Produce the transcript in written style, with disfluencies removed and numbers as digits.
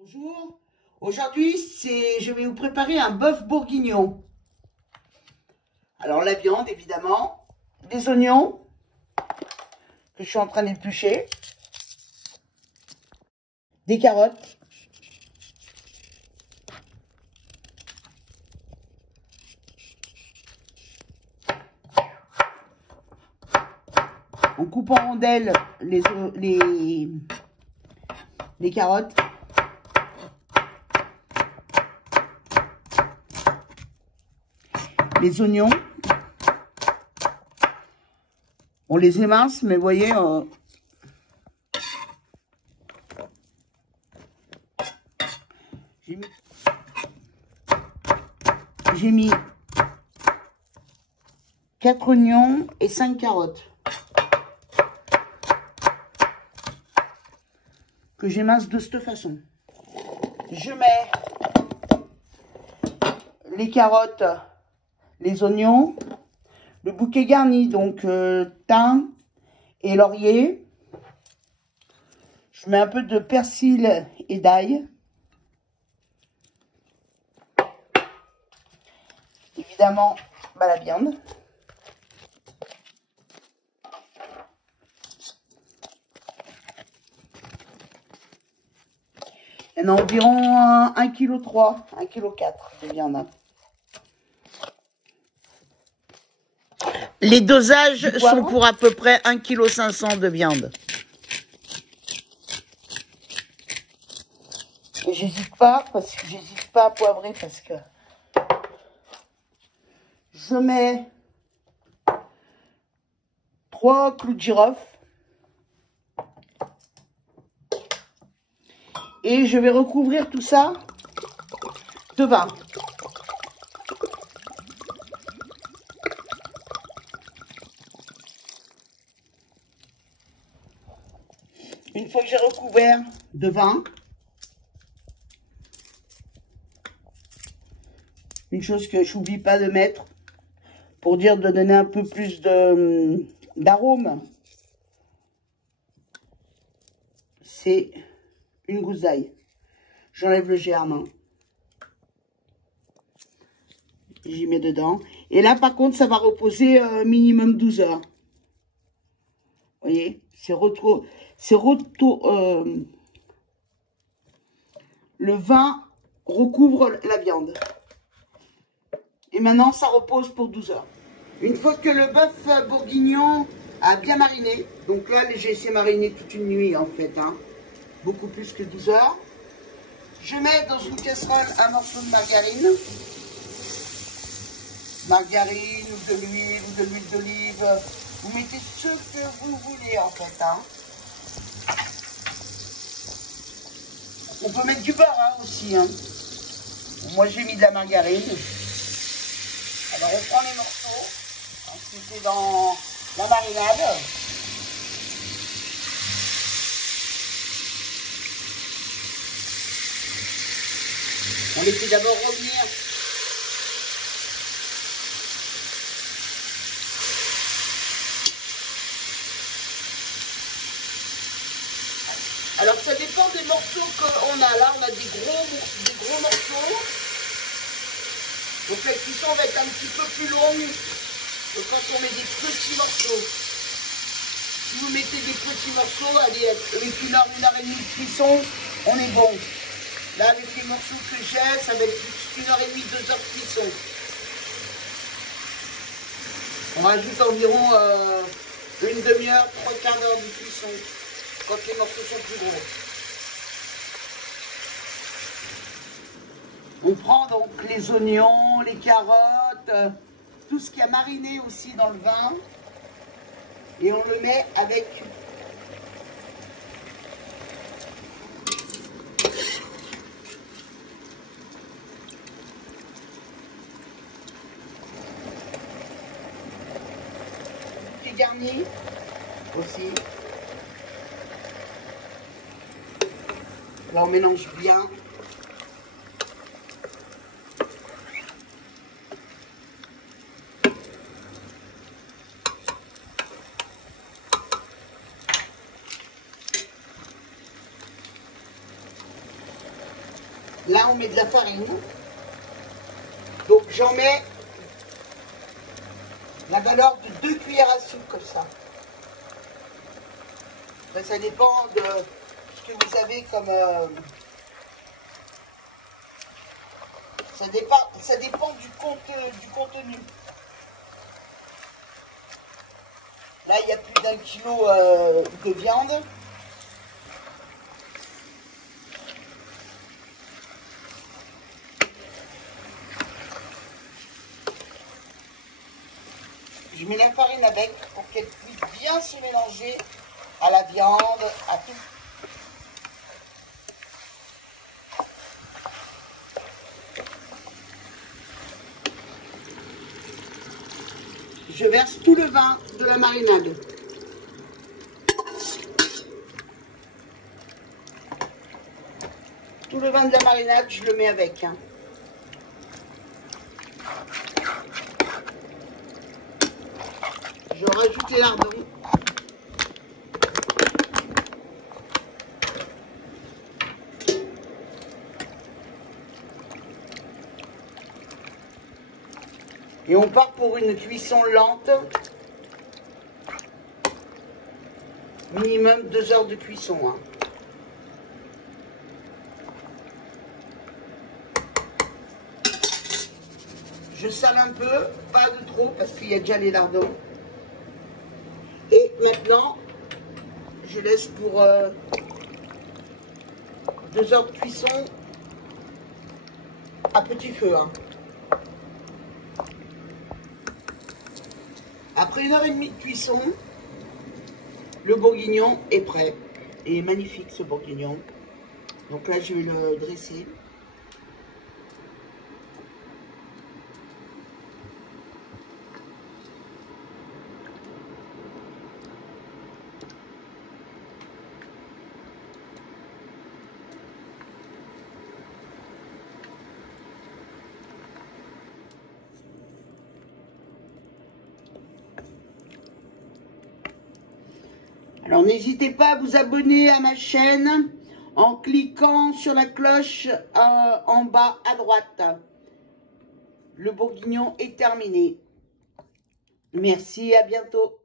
Bonjour, aujourd'hui je vais vous préparer un bœuf bourguignon. Alors la viande évidemment, des oignons que je suis en train d'éplucher, des carottes, on coupe en rondelles les carottes. Les oignons, on les émince, mais vous voyez, j'ai mis 4 oignons et 5 carottes que j'émince de cette façon. Je mets les carottes, les oignons, le bouquet garni, donc thym et laurier. Je mets un peu de persil et d'ail. Évidemment, la viande. Il y en a environ 1,3 kg, 1,4 kg de viande. Les dosages sont pour à peu près 1,5 kg de viande. Et j'hésite pas à poivrer parce que je mets 3 clous de girofle et je vais recouvrir tout ça de vin. Une fois que j'ai recouvert de vin, une chose que je n'oublie pas de mettre pour dire de donner un peu plus d'arôme, c'est une gousse d'ail. J'enlève le germe. J'y mets dedans. Et là, par contre, ça va reposer minimum 12 heures. Vous voyez, le vin recouvre la viande. Et maintenant, ça repose pour 12 heures. Une fois que le bœuf bourguignon a bien mariné, donc là, j'ai laissé mariner toute une nuit en fait, beaucoup plus que 12 heures. Je mets dans une casserole un morceau de margarine. Margarine ou de l'huile d'olive. Vous mettez ce que vous voulez en fait. On peut mettre du beurre aussi. Moi j'ai mis de la margarine. Alors on prend les morceaux. Ensuite c'est dans la marinade. On les fait d'abord revenir. Alors ça dépend des morceaux qu'on a. Là on a des gros morceaux. Donc la cuisson va être un petit peu plus longue que quand on met des petits morceaux. Si vous mettez des petits morceaux, allez, avec 1 heure et demie de cuisson, on est bon. Là avec les morceaux que j'ai, ça va être plus 1 heure et demie, 2 heures de cuisson. On rajoute environ une demi-heure, 3/4 d'heure de cuisson. Quand les morceaux sont plus gros. On prend donc les oignons, les carottes, tout ce qui a mariné aussi dans le vin. Et on le met avec qui est garni aussi. Là on mélange bien. Là, on met de la farine. Donc, j'en mets la valeur de 2 cuillères à soupe, comme ça. Après, ça dépend de ce que vous avez comme... ça dépend du contenu. Là, il y a plus d'1 kilo de viande. Je mets la farine avec pour qu'elle puisse bien se mélanger à la viande, à tout. Je verse tout le vin de la marinade. Tout le vin de la marinade, je le mets avec. Hein. Je rajoute les lardons. Et on part pour une cuisson lente. Minimum 2 heures de cuisson. Hein. Je sale un peu, pas de trop parce qu'il y a déjà les lardons. Et maintenant, je laisse pour 2 heures de cuisson à petit feu. Hein. Après 1h30 de cuisson, le bourguignon est prêt. Et magnifique ce bourguignon. Donc là, je vais le dresser. Alors n'hésitez pas à vous abonner à ma chaîne en cliquant sur la cloche en bas à droite. Le bourguignon est terminé. Merci, à bientôt.